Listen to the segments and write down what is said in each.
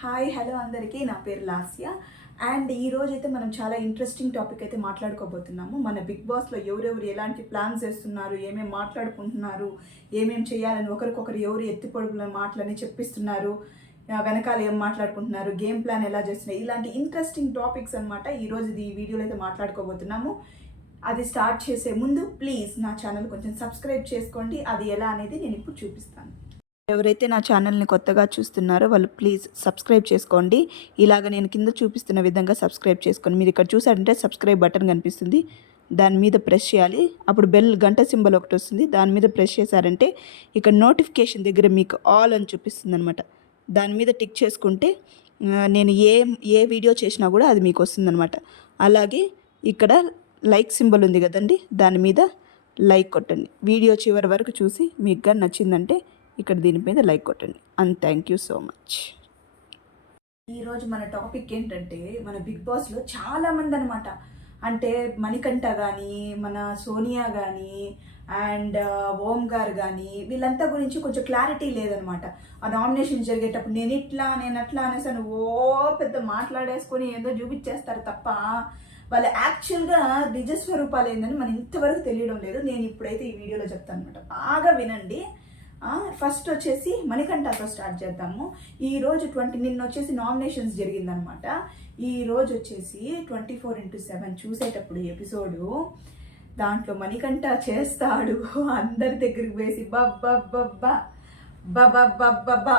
Hi hello అందరికీ. నా పేరు లాస్య. అండ్ ఈరోజు అయితే మనం చాలా ఇంట్రెస్టింగ్ టాపిక్ అయితే మాట్లాడుకోబోతున్నాము. మన బిగ్ బాస్లో ఎవరెవరు ఎలాంటి ప్లాన్స్ చేస్తున్నారు, ఏమేమి మాట్లాడుకుంటున్నారు, ఏమేమి చేయాలని ఒకరికొకరు ఎవరు ఎత్తిపొడుగుల మాటలని చెప్పిస్తున్నారు, వెనకాల ఏం మాట్లాడుకుంటున్నారు, గేమ్ ప్లాన్ ఎలా చేస్తున్నారు, ఇలాంటి ఇంట్రెస్టింగ్ టాపిక్స్ అనమాట ఈరోజు ఈ వీడియోలో అయితే మాట్లాడుకోబోతున్నాము. అది స్టార్ట్ చేసే ముందు ప్లీజ్ నా ఛానల్ కొంచెం సబ్స్క్రైబ్ చేసుకోండి. అది ఎలా అనేది నేను ఇప్పుడు చూపిస్తాను. ఎవరైతే నా ఛానల్ని కొత్తగా చూస్తున్నారో వాళ్ళు ప్లీజ్ సబ్స్క్రైబ్ చేసుకోండి. ఇలాగ నేను కింద చూపిస్తున్న విధంగా సబ్స్క్రైబ్ చేసుకోండి. మీరు ఇక్కడ చూసారంటే సబ్స్క్రైబ్ బటన్ కనిపిస్తుంది, దాని మీద ప్రెస్ చేయాలి. అప్పుడు బెల్ గంట సింబల్ ఒకటి వస్తుంది, దాని మీద ప్రెస్ చేశారంటే ఇక్కడ నోటిఫికేషన్ దగ్గర మీకు ఆల్ అని చూపిస్తుంది అనమాట. దాని మీద టిక్ చేసుకుంటే నేను ఏ వీడియో చేసినా కూడా అది మీకు వస్తుందన్నమాట. అలాగే ఇక్కడ లైక్ సింబల్ ఉంది కదండి, దాని మీద లైక్ కొట్టండి. వీడియో చివరి వరకు చూసి మీకు నచ్చిందంటే ఇక్కడ దీని మీద లైక్ కొట్టండి. And thank you so much. ఈరోజు మన టాపిక్ ఏంటంటే మన బిగ్ బాస్లో చాలామంది అనమాట, అంటే మణికంఠ కానీ, మన సోనియా కానీ, అండ్ ఓం గారు కానీ, వీళ్ళంతా గురించి కొంచెం క్లారిటీ లేదనమాట. ఆ నామినేషన్ జరిగేటప్పుడు నేను అట్లా అనేసి ఓ పెద్ద మాట్లాడేసుకొని ఏదో చూపించేస్తారు తప్ప వాళ్ళ యాక్చువల్గా నిజ స్వరూపాలు ఏందని మనం ఇంతవరకు తెలియడం లేదు. నేను ఇప్పుడైతే ఈ వీడియోలో చెప్తాను అనమాట, బాగా వినండి. ఫస్ట్ వచ్చేసి మణికంఠతో స్టార్ట్ చేద్దాము. ఈరోజు నిన్న వచ్చేసి నామినేషన్స్ జరిగిందనమాట. ఈరోజు వచ్చేసి 24/7 చూసేటప్పుడు ఎపిసోడు దాంట్లో మణికంఠ చేస్తాడు, అందరి దగ్గరికి వేసి బబ్బబ్బబ్బా బబ్బబ్బబ్బా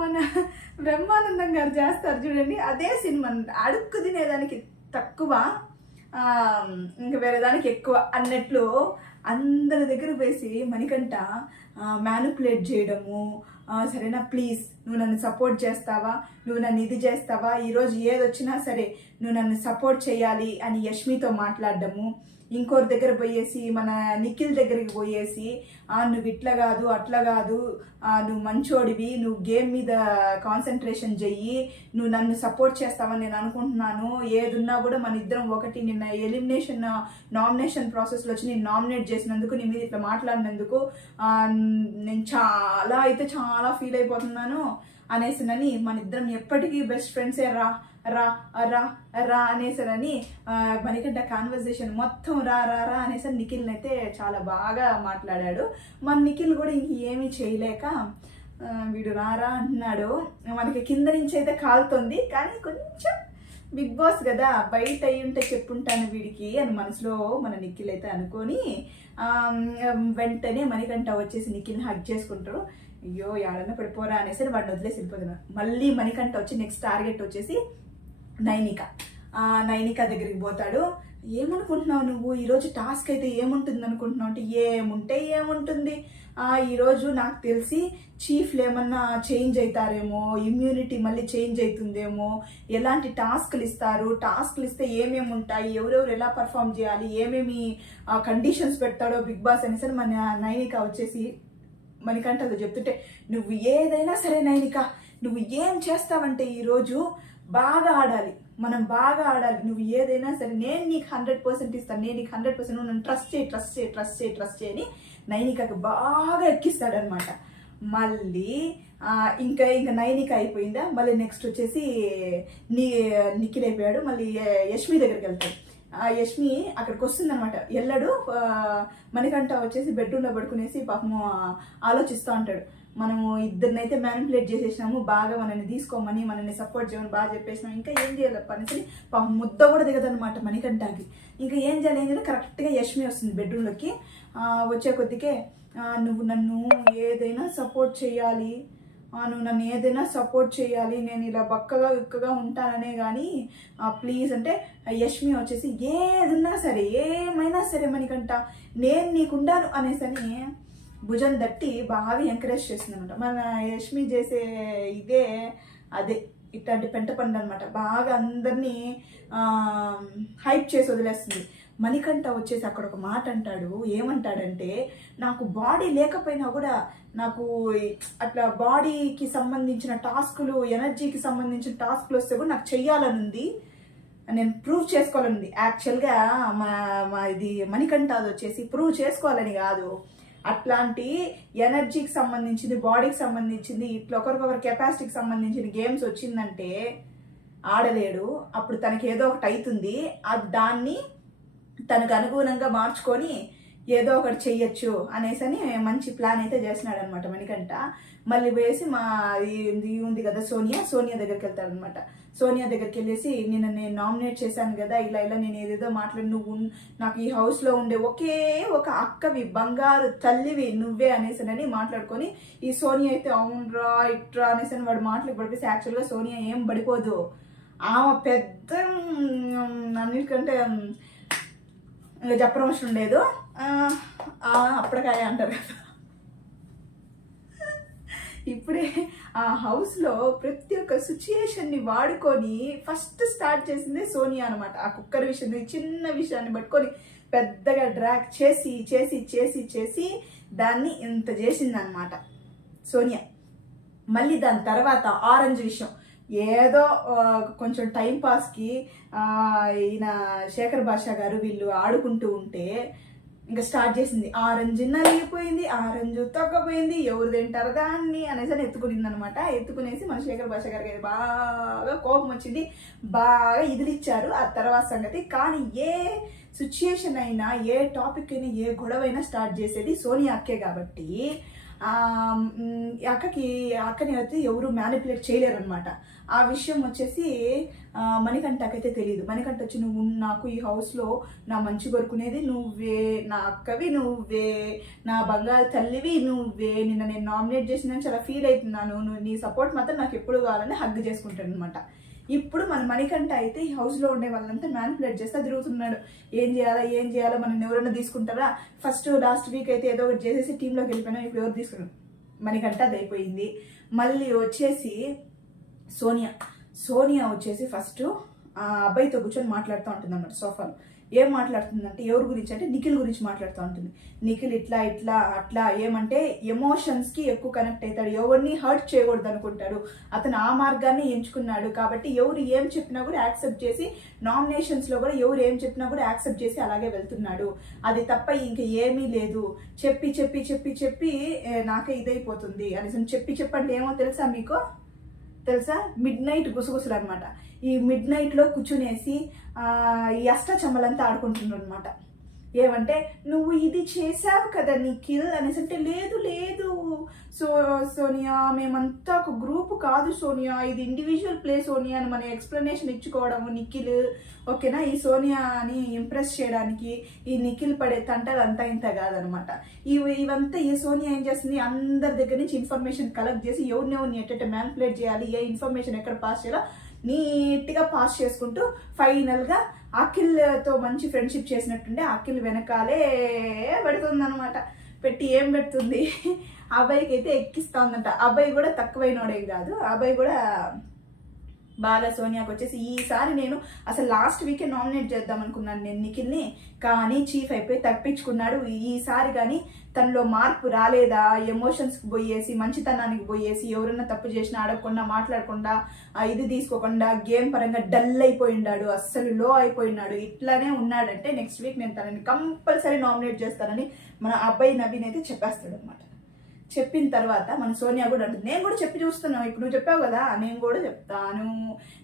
మన బ్రహ్మానందం గారు చేస్తారు చూడండి, అదే సినిమా. అడుక్కు తినేదానికి తక్కువ, ఇంకా వేరే దానికి ఎక్కువ అన్నట్లు అందరి దగ్గర వేసి మణికంఠ మ్యానిపులేట్ చేయడము. సరేనా, ప్లీజ్ నువ్వు నన్ను సపోర్ట్ చేస్తావా, నువ్వు నన్ను ఇది చేస్తావా, ఈరోజు ఏదొచ్చినా సరే నువ్వు నన్ను సపోర్ట్ చేయాలి అని యష్మితో మాట్లాడడము. ఇంకోరి దగ్గర పోయేసి మన నిఖిల్ దగ్గరికి పోయేసి నువ్వు ఇట్లా కాదు అట్లా కాదు, నువ్వు మంచోడివి, నువ్వు గేమ్ మీద కాన్సన్ట్రేషన్ చెయ్యి, నువ్వు నన్ను సపోర్ట్ చేస్తావని నేను అనుకుంటున్నాను, ఏదున్నా కూడా మన ఇద్దరం ఒకటి, నిన్న నామినేషన్ ప్రాసెస్లో వచ్చి నేను నామినేట్ చేసినందుకు, నీ మీద ఇట్లా మాట్లాడినందుకు నేను చాలా ఫీల్ అయిపోతున్నాను అనేసినని, మన ఇద్దరం ఎప్పటికీ బెస్ట్ ఫ్రెండ్సే రా రా రా రా అనేసరని మణికంఠ కాన్వర్జేషన్ మొత్తం రా రా రా అనేసరి నిఖిల్ని అయితే చాలా బాగా మాట్లాడాడు. మన నిఖిల్ కూడా ఇంక ఏమీ చేయలేక వీడు రారా అంటున్నాడు. మనకి కింద నుంచి అయితే కాలుతుంది, కానీ కొంచెం బిగ్ బాస్ కదా, బయట అయ్యి ఉంటే చెప్పుంటాను వీడికి అని మనసులో మన నిఖిల్ అయితే అనుకొని వెంటనే మణికంఠ వచ్చేసి నిఖిల్ని హగ్ చేసుకుంటారు. అయ్యో ఏడన్నా పడిపోరా అనేసి వాడిని వదిలేసి వెళ్ళిపోతున్నారు. మళ్ళీ మణికంఠ వచ్చి నెక్స్ట్ టార్గెట్ వచ్చేసి నైనిక దగ్గరికి పోతాడు. ఏమనుకుంటున్నావు నువ్వు, ఈరోజు టాస్క్ అయితే ఏముంటుంది అనుకుంటున్నావు అంటే, ఏముంటుంది ఈరోజు నాకు తెలిసి చీఫ్లు ఏమన్నా చేంజ్ అవుతారేమో, ఇమ్యూనిటీ మళ్ళీ చేంజ్ అవుతుందేమో, ఎలాంటి టాస్క్లు ఇస్తే ఏమేమి ఉంటాయి, ఎవరెవరు ఎలా పర్ఫామ్ చేయాలి, ఏమేమి కండిషన్స్ పెడతాడో బిగ్ బాస్ అనేసి మన నైనిక వచ్చేసి మణికంఠతో చెప్తుంటే, నువ్వు ఏదైనా సరే నైనిక, నువ్వు ఏం చేస్తావంటే ఈరోజు బాగా ఆడాలి, మనం బాగా ఆడాలి, నువ్వు ఏదైనా సరే నేను నీకు 100% ఇస్తాను, నేను నీకు 100%, నువ్వు నన్ను ట్రస్ట్ చేయని నైనికకు బాగా ఎక్కిస్తాడనమాట. మళ్ళీ ఇంకా నైనిక అయిపోయిందా, మళ్ళీ నెక్స్ట్ వచ్చేసి నిఖిల్ అయిపోయాడు. మళ్ళీ యష్మి దగ్గరికి వెళ్తాడు. యష్మి అక్కడికి వస్తుంది అనమాట. ఎల్లడు మణికంఠ వచ్చేసి బెడ్రూమ్లో పడుకునేసి పాపము ఆలోచిస్తూ ఉంటాడు, మనము ఇద్దరినైతే మ్యానిపులేట్ చేసేసినాము, బాగా మనల్ని తీసుకోమని, మనల్ని సపోర్ట్ చేయమని బాగా చెప్పేసినాం, ఇంకా ఏం చేయాలి అనేసి పాపం ముద్ద కూడా దిగదనమాట మణికంఠకి. ఇంకా ఏం చేయాలి కరెక్ట్గా యష్మి వస్తుంది బెడ్రూమ్లోకి. వచ్చే కొద్దికే నువ్వు నన్ను ఏదైనా సపోర్ట్ చేయాలి, నేను ఇలా బక్కగా ఇక్కగా ఉంటాననే కానీ ప్లీజ్ అంటే, యష్మి వచ్చేసి ఏమైనా సరే మణికంఠ నేను నీకుండాను అనేసని భుజం దట్టి బాగా ఎంకరేజ్ చేస్తుంది అనమాట. మన యష్మి చేసే అదే ఇట్లాంటి పెంట పనులు అనమాట. బాగా అందరినీ హైప్ చేసి వదిలేస్తుంది. మణికంఠ వచ్చేసి అక్కడ ఒక మాట అంటాడు. ఏమంటాడంటే, నాకు బాడీ లేకపోయినా కూడా నాకు అట్లా బాడీకి సంబంధించిన టాస్కులు, ఎనర్జీకి సంబంధించిన టాస్కులు వస్తే కూడా నాకు చెయ్యాలని ఉంది, నేను ప్రూవ్ చేసుకోవాలని ఉంది. యాక్చువల్గా ఇది మణికంఠ అది వచ్చేసి ప్రూవ్ చేసుకోవాలని కాదు, అట్లాంటి ఎనర్జీకి సంబంధించింది, బాడీకి సంబంధించింది, ఇట్లా ఒకరికొకరు కెపాసిటీకి సంబంధించిన గేమ్స్ వచ్చిందంటే ఆడలేడు. అప్పుడు తనకి ఏదో ఒకటి అవుతుంది. అది దాన్ని తనకు అనుగుణంగా మార్చుకొని ఏదో ఒకటి చెయ్యొచ్చు అనేసి మంచి ప్లాన్ అయితే చేస్తున్నాడు అనమాట మణికంఠ. మళ్ళీ వేసి మా ఇది ఉంది కదా సోనియా దగ్గరికి వెళ్తాడనమాట. సోనియా దగ్గరికి వెళ్ళేసి నేను నామినేట్ చేశాను కదా, ఇలా నేను ఏదేదో మాట్లాడి నువ్వు నాకు ఈ హౌస్లో ఉండే ఒకే ఒక అక్కవి, బంగారు తల్లివి నువ్వే అనేసి మాట్లాడుకొని ఈ సోనియా అయితే అవునరా ఇట్రా అనేసి వాడు మాటలకు పడిపేసి యాక్చువల్గా సోనియా ఏం పడిపోదు. ఆమె పెద్ద అన్నిటికంటే ఇంకా చెప్పనవసరం లేదు, అప్పటికాయ అంటారు కదా. ఇప్పుడే ఆ హౌస్లో ప్రతి ఒక్క సిచ్యుయేషన్ని వాడుకొని ఫస్ట్ స్టార్ట్ చేసిందే సోనియా అనమాట. ఆ కుక్కర్ విషయం, చిన్న విషయాన్ని పట్టుకొని పెద్దగా డ్రాగ్ చేసి చేసి చేసి చేసి దాన్ని ఇంత చేసింది అనమాట సోనియా. మళ్ళీ దాని తర్వాత ఆరెంజ్ విషయం ఏదో కొంచెం టైంపాస్కి ఈయన శేఖర్ భాషా గారు వీళ్ళు ఆడుకుంటూ ఉంటే ఇంకా స్టార్ట్ చేసింది. ఆరెంజ్ నలిగిపోయింది, ఆరెంజ్ తొక్కపోయింది, ఎవరు తింటారు దాన్ని అనేసి ఎత్తుకునింది అనమాట. ఎత్తుకునేసి మన శేఖర్ భాష గారికి అయితే బాగా కోపం వచ్చింది, బాగా ఇదిలిచ్చారు. ఆ తర్వాత సంగతి. కానీ ఏ సిచ్యుయేషన్ అయినా, ఏ టాపిక్ అయినా, ఏ గొడవ అయినా స్టార్ట్ చేసేది సోనియా అక్కే కాబట్టి అక్కని అయితే ఎవరు మ్యానిపులేట్ చేయలేరు అనమాట. ఆ విషయం వచ్చేసి మణికంఠకైతే తెలియదు. మణికంఠ వచ్చి నువ్వు నాకు ఈ హౌస్లో నా మంచి కొరుకునేది నువ్వే, నా అక్కవి నువ్వే, నా బంగారు తల్లివి నువ్వే, నిన్న నేను నామినేట్ చేసిందని చాలా ఫీల్ అవుతున్నాను, నువ్వు నీ సపోర్ట్ మాత్రం నాకు ఎప్పుడు కావాలని హగ్ చేసుకుంటాను అనమాట. ఇప్పుడు మన మణికంఠ అయితే ఈ హౌస్లో ఉండే వాళ్ళంతా మ్యానిపులేట్ చేస్తా తిరుగుతున్నాడు. ఏం చేయాలో మనం ఎవరైనా తీసుకుంటారా, ఫస్ట్ లాస్ట్ వీక్ అయితే ఏదో ఒకటి చేసేసి టీంలోకి వెళ్ళిపోయినా, ఇప్పుడు ఎవరు తీసుకున్నాడు మణికంఠ అది అయిపోయింది. మళ్ళీ వచ్చేసి సోనియా వచ్చేసి ఫస్ట్ ఆ అబ్బాయితో కూర్చొని మాట్లాడుతూ ఉంటుంది అన్నమాట సోఫాలో. ఏం మాట్లాడుతుందంటే ఎవరి గురించి అంటే నిఖిల్ గురించి మాట్లాడుతూ ఉంటుంది. నిఖిల్ ఇట్లా అట్లా ఏమంటే ఎమోషన్స్కి ఎక్కువ కనెక్ట్ అవుతాడు, ఎవరిని హర్ట్ చేయకూడదు అనుకుంటాడు, అతను ఆ మార్గాన్ని ఎంచుకున్నాడు. కాబట్టి ఎవరు ఏం చెప్పినా కూడా యాక్సెప్ట్ చేసి, నామినేషన్స్లో కూడా ఎవరు ఏం చెప్పినా కూడా యాక్సెప్ట్ చేసి అలాగే వెళ్తున్నాడు. అది తప్ప ఇంక ఏమీ లేదు. చెప్పి చెప్పి చెప్పి చెప్పి నాకే ఇదైపోతుంది అనేసి చెప్పండి ఏమో తెలుసా మిడ్ నైట్ గుసగుసలు అనమాట. ఈ మిడ్ నైట్లో కూర్చునేసి ఈ అష్టచమ్మలంతా ఆడుకుంటున్నారు అనమాట. ఏమంటే నువ్వు ఇది చేసావు కదా నిఖిల్ అనేసి అంటే లేదు సోనియా మేమంతా ఒక గ్రూప్ కాదు సోనియా, ఇది ఇండివిజువల్ ప్లే సోనియా అని మన ఎక్స్ప్లెనేషన్ ఇచ్చుకోవడము నిఖిల్, ఓకేనా. ఈ సోనియాని ఇంప్రెస్ చేయడానికి ఈ నిఖిల్ పడే తంటలు అంతా ఇంత కాదనమాట. ఇవంతా ఈ సోనియా ఏం చేస్తుంది, అందరి దగ్గర నుంచి ఇన్ఫర్మేషన్ కలెక్ట్ చేసి ఎవరిని ఎట్ట మ్యానిపులేట్ చేయాలి, ఏ ఇన్ఫర్మేషన్ ఎక్కడ పాస్ చేయాలో నీట్గా పాస్ చేసుకుంటూ ఫైనల్గా అఖిల్తో మంచి ఫ్రెండ్షిప్ చేసినట్టుండే అఖిల్ వెనకాలే పెడుతుంది అనమాట. పెట్టి ఏం పెడుతుంది, అబ్బాయికి అయితే ఎక్కిస్తా ఉందంట. అబ్బాయి కూడా తక్కువైనోడేం కాదు, అబ్బాయి కూడా బాగా సోనియాకి వచ్చేసి ఈసారి నేను అసలు లాస్ట్ వీకే నామినేట్ చేద్దాం అనుకున్నాను నేను నిఖిల్ని, కానీ చీఫ్ అయిపోయి తప్పించుకున్నాడు. ఈసారి కానీ తనలో మార్పు రాలేదా, ఎమోషన్స్కి పోయేసి మంచితనానికి పోయేసి ఎవరన్నా తప్పు చేసినా అడగకుండా మాట్లాడకుండా ఇది తీసుకోకుండా గేమ్ పరంగా డల్ అయిపోయినాడు, అస్సలు లో అయిపోయినాడు. ఇట్లానే ఉన్నాడంటే నెక్స్ట్ వీక్ నేను తనని కంపల్సరీ నామినేట్ చేస్తానని మన అబ్బాయి నవీన్ అయితే చెప్పేస్తాడు అనమాట. చెప్పిన తర్వాత మన సోనియా కూడా అంటుంది, నేను కూడా చెప్పి చూస్తున్నాను, ఇప్పుడు నువ్వు చెప్పావు కదా నేను కూడా చెప్తాను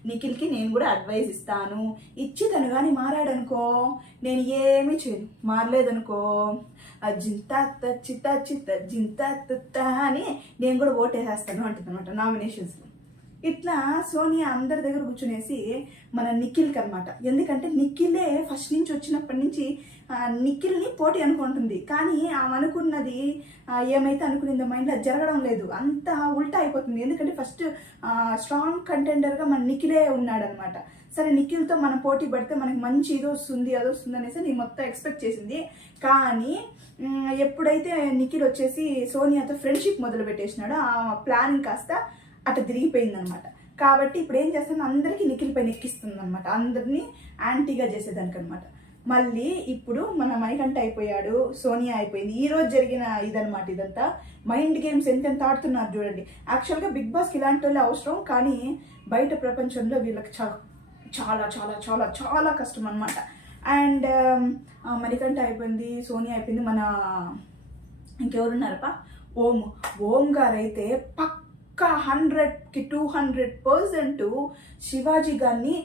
నిఖిల్కి, నేను కూడా అడ్వైస్ ఇస్తాను, ఇచ్చి తను కానీ మారాడనుకో నేను ఏమీ చేయను, మారలేదనుకో జింతా చిత్త చిత్త జింతా అని నేను కూడా ఓటేసేస్తాను అంటుంది అనమాట నామినేషన్స్లో. ఇట్లా సోనియా అందరి దగ్గర కూర్చునేసి మన నిఖిల్కి అనమాట. ఎందుకంటే నిఖిలే ఫస్ట్ నుంచి వచ్చినప్పటి నుంచి నిఖిల్ని పోటీ అనుకుంటుంది, కానీ ఆమె అనుకున్నది ఏమైతే అనుకునిందో మైండ్లో జరగడం లేదు, అంతా ఉల్టా అయిపోతుంది. ఎందుకంటే ఫస్ట్ స్ట్రాంగ్ కంటెండర్గా మన నిఖిలే ఉన్నాడనమాట. సరే నిఖిల్తో మనం పోటీ పడితే మనకి మంచి ఇది వస్తుంది అది వస్తుంది అనేసి నేను మొత్తం ఎక్స్పెక్ట్ చేసింది. కానీ ఎప్పుడైతే నిఖిల్ వచ్చేసి సోనియాతో ఫ్రెండ్షిప్ మొదలు పెట్టేసినాడో ఆ ప్లానింగ్ కాస్త అటు తిరిగిపోయింది అనమాట. కాబట్టి ఇప్పుడు ఏం చేస్తాను, అందరికీ నిఖిల్ పైన ఎక్కిస్తుంది అనమాట, అందరినీ యాంటీగా చేసేదానికి అనమాట. మళ్ళీ ఇప్పుడు మన మణికంఠ అయిపోయాడు, సోనియా అయిపోయింది. ఈ రోజు జరిగిన ఇదనమాట. ఇదంతా మైండ్ గేమ్స్ ఎంతెంత ఆడుతున్నారు చూడండి. యాక్చువల్గా బిగ్ బాస్కి ఇలాంటి వాళ్ళే అవసరం, కానీ బయట ప్రపంచంలో వీళ్ళకి చాలా చాలా చాలా చాలా చాలా కష్టం అనమాట. అండ్ మణికంఠ అయిపోయింది, సోనియా అయిపోయింది, మన ఇంకెవరున్నారప్ప, ఓం గారు అయితే పక్కా 100కి 200% శివాజీ గారిని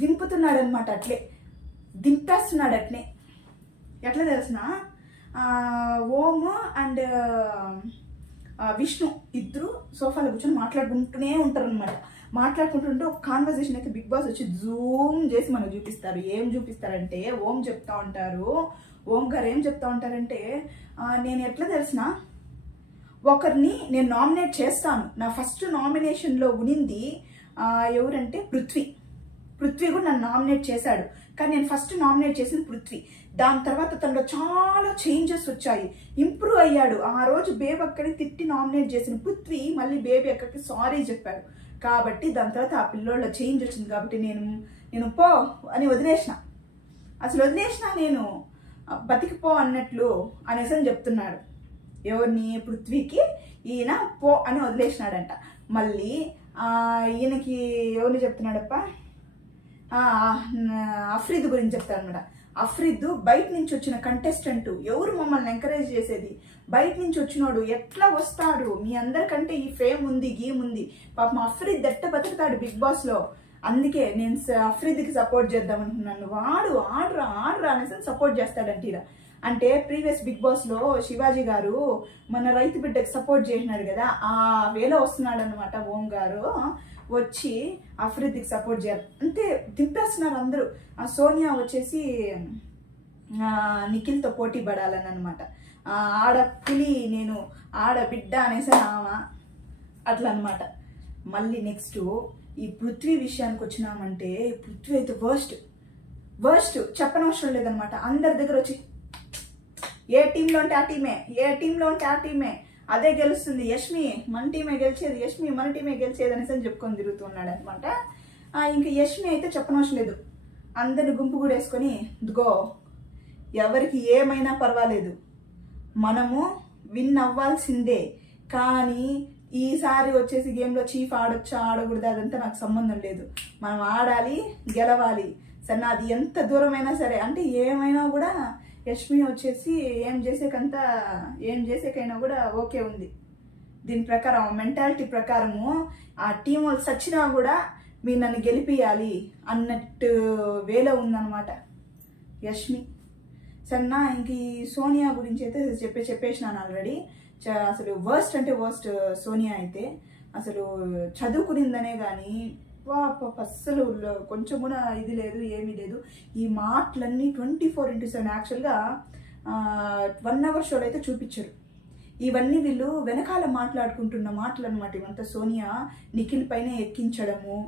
దింపుతున్నాడు అనమాట. అట్లే దింపేస్తున్నాడు. ఎట్లా తెలిసిన, ఓం అండ్ విష్ణు ఇద్దరు సోఫాలో కూర్చొని మాట్లాడుకుంటూనే ఉంటారు అనమాట. మాట్లాడుకుంటుంటే ఒక కాన్వర్జేషన్ అయితే బిగ్ బాస్ వచ్చి జూమ్ చేసి మనకు చూపిస్తారు. ఏం చూపిస్తారంటే ఓం గారు ఏం చెప్తా ఉంటారంటే, నేను ఎట్లా తెలిసిన, ఒకరిని నేను నామినేట్ చేస్తాను. నా ఫస్ట్ నామినేషన్లో ఉనింది ఎవరంటే పృథ్వీ కూడా నన్ను నామినేట్ చేశాడు. కానీ నేను ఫస్ట్ నామినేట్ చేసింది పృథ్వీ. దాని తర్వాత తనలో చాలా చేంజెస్ వచ్చాయి, ఇంప్రూవ్ అయ్యాడు. ఆ రోజు బేబీ అక్కడికి తిట్టి నామినేట్ చేసిన పృథ్వీ మళ్ళీ బేబీ అక్కడికి సారీ చెప్పాడు. కాబట్టి దాని తర్వాత ఆ పిల్లోళ్ళ చేంజ్ వచ్చింది. కాబట్టి నేను పో అని వదిలేసిన నేను బతికిపో అన్నట్లు అనేసి అని చెప్తున్నాడు. ఎవరిని, పృథ్వీకి ఈయన పో అని వదిలేసినాడంట. మళ్ళీ ఈయనకి ఎవరిని చెప్తున్నాడప్ప, అఫ్రీద్ గురించి చెప్తాడనమాట. అఫ్రీద్ బయట నుంచి వచ్చిన కంటెస్టెంట్, ఎవరు మమ్మల్ని ఎంకరేజ్ చేసేది, బయట నుంచి వచ్చినోడు ఎట్లా వస్తాడు, మీ అందరికంటే ఈ ఫేమ్ ఉంది, గీముంది. పాపం అఫ్రీద్ ఎట్ట బతుకుతాడు బిగ్ బాస్లో. అందుకే నేను అఫ్రీద్కి సపోర్ట్ చేద్దాం అనుకున్నాను. వాడు ఆడరా అనేసి సపోర్ట్ చేస్తాడంట. అంటే ప్రీవియస్ బిగ్ బాస్లో శివాజీ గారు మన రైతు బిడ్డకి సపోర్ట్ చేసినాడు కదా, ఆ వేలో వస్తున్నాడు అనమాట. ఓం గారు వచ్చి అఫ్రీద్కి సపోర్ట్ చేయాలి అంతే, దింపేస్తున్నారు అందరూ. ఆ సోనియా వచ్చేసి నిఖిల్తో పోటీ పడాలని అనమాట. ఆడ పులి నేను ఆడబిడ్డ అనేసి అట్లా అనమాట. మళ్ళీ నెక్స్ట్ ఈ పృథ్వీ విషయానికి వచ్చినామంటే, పృథ్వీ అయితే వర్స్ట్ చెప్పనవసరం లేదనమాట. అందరి దగ్గర వచ్చి ఏ టీంలో ఉంటే ఆ టీమే అదే గెలుస్తుంది, యష్మి మన టీమే గెలిచేది అనేసి చెప్పుకొని తిరుగుతున్నాడు అనమాట. ఇంకా యష్మి అయితే చెప్పనవసరం లేదు, అందరిని గుంపు కూడా వేసుకొని, ఇదిగో ఎవరికి ఏమైనా పర్వాలేదు, మనము విన్ అవ్వాల్సిందే, కానీ ఈసారి వచ్చేసి గేమ్లో చీఫ్ ఆడొచ్చా ఆడకూడదు అదంతా నాకు సంబంధం లేదు, మనం ఆడాలి, గెలవాలి. సరే అది ఎంత దూరమైనా సరే, అంటే ఏమైనా కూడా యష్మి వచ్చేసి ఏం చేసేకైనా కూడా ఓకే ఉంది. దీని ప్రకారం మెంటాలిటీ ప్రకారము ఆ టీం వాళ్ళు సచ్చినా కూడా మీరు నన్ను గెలిపియాలి అన్నట్టు వేలో ఉందన్నమాట యష్మి. సన్నా ఇంక ఈ సోనియా గురించి అయితే చెప్పేసినాను ఆల్రెడీ. అసలు వర్స్ట్ అంటే వర్స్ట్ సోనియా అయితే. అసలు చదువుకునిందనే కానీ అస్సలు కొంచెం కూడా ఇది లేదు, ఏమీ లేదు. ఈ మాటలన్నీ 24/7 యాక్చువల్గా 1 hour షోలో అయితే చూపించారు. ఇవన్నీ వీళ్ళు వెనకాల మాట్లాడుకుంటున్న మాటలు అనమాట. ఇవంతా సోనియా నిఖిల్ పైన ఎక్కించడము,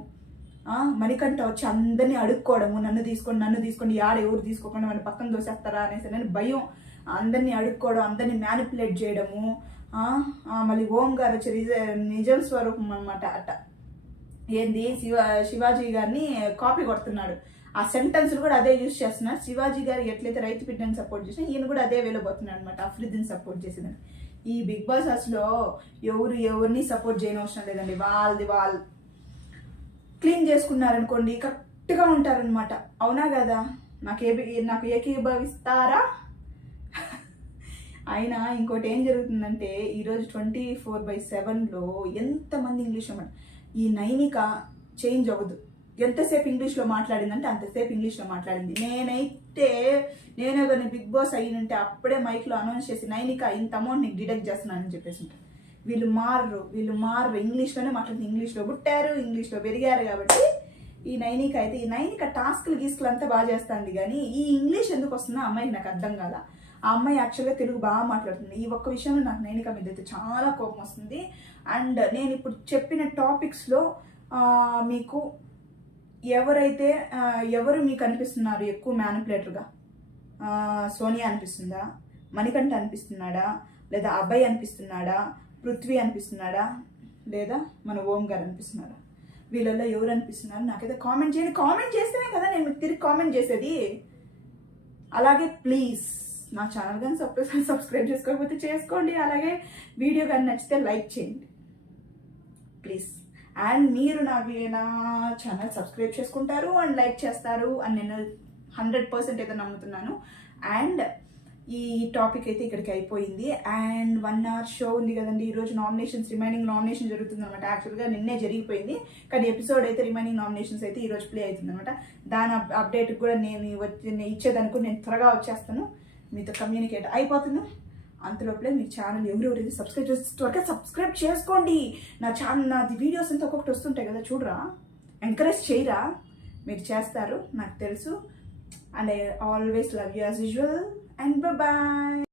మణికంఠ వచ్చి అందరినీ అడుక్కోవడము, నన్ను తీసుకోండి ఎవరు తీసుకోకుండా మన పక్కన దోసేస్తారా అనేసి అని భయం, అందరినీ అడుక్కోవడం, అందరినీ మ్యానిపులేట్ చేయడము. మళ్ళీ ఓం గారు వచ్చి నిజం స్వరూపం అనమాట. అట్ట ఏంది శివాజీ గారిని కాపీ కొడుతున్నాడు. ఆ సెంటెన్స్లు కూడా అదే యూజ్ చేస్తున్నారు. శివాజీ గారు ఎట్లయితే రైతు బిడ్డని సపోర్ట్ చేసినా ఈయన కూడా అదే వేలో పోతున్నాడు అనమాట, అఫ్రీద్ని సపోర్ట్ చేసిందని. ఈ బిగ్ బాస్ హౌస్లో ఎవరిని సపోర్ట్ చేయనవసరం లేదండి. వాళ్ళు క్లీన్ చేసుకున్నారనుకోండి కరెక్ట్గా ఉంటారనమాట. అవునా కదా? నాకు ఏకీభవిస్తారా? అయినా ఇంకోటి ఏం జరుగుతుందంటే, ఈరోజు 24/7లో ఎంతమంది ఇంగ్లీష్ అన్నమాట. ఈ నైనిక చేంజ్ అవ్వదు, ఎంతసేపు ఇంగ్లీష్లో మాట్లాడిందంటే అంతసేపు ఇంగ్లీష్లో మాట్లాడింది. నేనే కానీ బిగ్ బాస్ అయ్యింటే అప్పుడే మైక్లో అనౌన్స్ చేసి, నైనిక ఇంత అమౌంట్ నీకు డిడక్ట్ చేస్తున్నానని చెప్పేసి ఉంటారు. వీళ్ళు మారరు, ఇంగ్లీష్లోనే మాట్లాడుతుంది. ఇంగ్లీష్లో పుట్టారు, ఇంగ్లీష్లో పెరిగారు. కాబట్టి ఈ నైనిక టాస్క్లు గీస్కులు అంతా బాగా చేస్తుంది. కానీ ఈ ఇంగ్లీష్ ఎందుకు వస్తుందో అమ్మాయికి నాకు అర్థం కాల. ఆ అమ్మాయి యాక్చువల్గా తెలుగు బాగా మాట్లాడుతుంది. ఈ ఒక్క విషయంలో నాకు నైనిక మీద అయితే చాలా కోపం వస్తుంది. అండ్ నేను ఇప్పుడు చెప్పిన టాపిక్స్లో మీకు ఎవరు మీకు అనిపిస్తున్నారు ఎక్కువ మ్యానిపులేటర్గా? సోనియా అనిపిస్తుందా, మణికంఠ అనిపిస్తున్నాడా, లేదా అభయ్ అనిపిస్తున్నాడా, పృథ్వీ అనిపిస్తున్నాడా, లేదా మన ఓం గారు అనిపిస్తున్నాడా? వీళ్ళల్లో ఎవరు అనిపిస్తున్నారు నాకైతే కామెంట్ చేయండి. కామెంట్ చేస్తేనే కదా నేను మీకు తిరిగి కామెంట్ చేసేది. అలాగే ప్లీజ్ నా ఛానల్ కానీ సబ్స్క్రైబ్ చేసుకోకపోతే చేసుకోండి. అలాగే వీడియో కానీ నచ్చితే లైక్ చేయండి ప్లీజ్. అండ్ మీరు నా ఛానల్ సబ్స్క్రైబ్ చేసుకుంటారు అండ్ లైక్ చేస్తారు అని నేను 100% అయితే నమ్ముతున్నాను. అండ్ ఈ టాపిక్ అయితే ఇక్కడికి అయిపోయింది. అండ్ 1 hour షో ఉంది కదండి. ఈరోజు రిమైనింగ్ నామినేషన్ జరుగుతుంది అనమాట. యాక్చువల్గా నిన్నే జరిగిపోయింది, కానీ ఎపిసోడ్ అయితే రిమైనింగ్ నామినేషన్స్ అయితే ఈరోజు ప్లే అవుతుంది అనమాట. దాని అప్డేట్ కూడా నేను ఇచ్చేదానికి నేను త్వరగా వచ్చేస్తాను, మీతో కమ్యూనికేట్ అయిపోతాను. అంతలోపలే మీ ఛానల్ ఎవరెవరైతే సబ్స్క్రైబ్ చేసి త్వరగా సబ్స్క్రైబ్ చేసుకోండి. నాది వీడియోస్ అంతా ఒక్కొక్కటి వస్తుంటాయి కదా, చూడరా, ఎంకరేజ్ చేయరా, మీరు చేస్తారు నాకు తెలుసు. And I always love you as usual, and bye bye.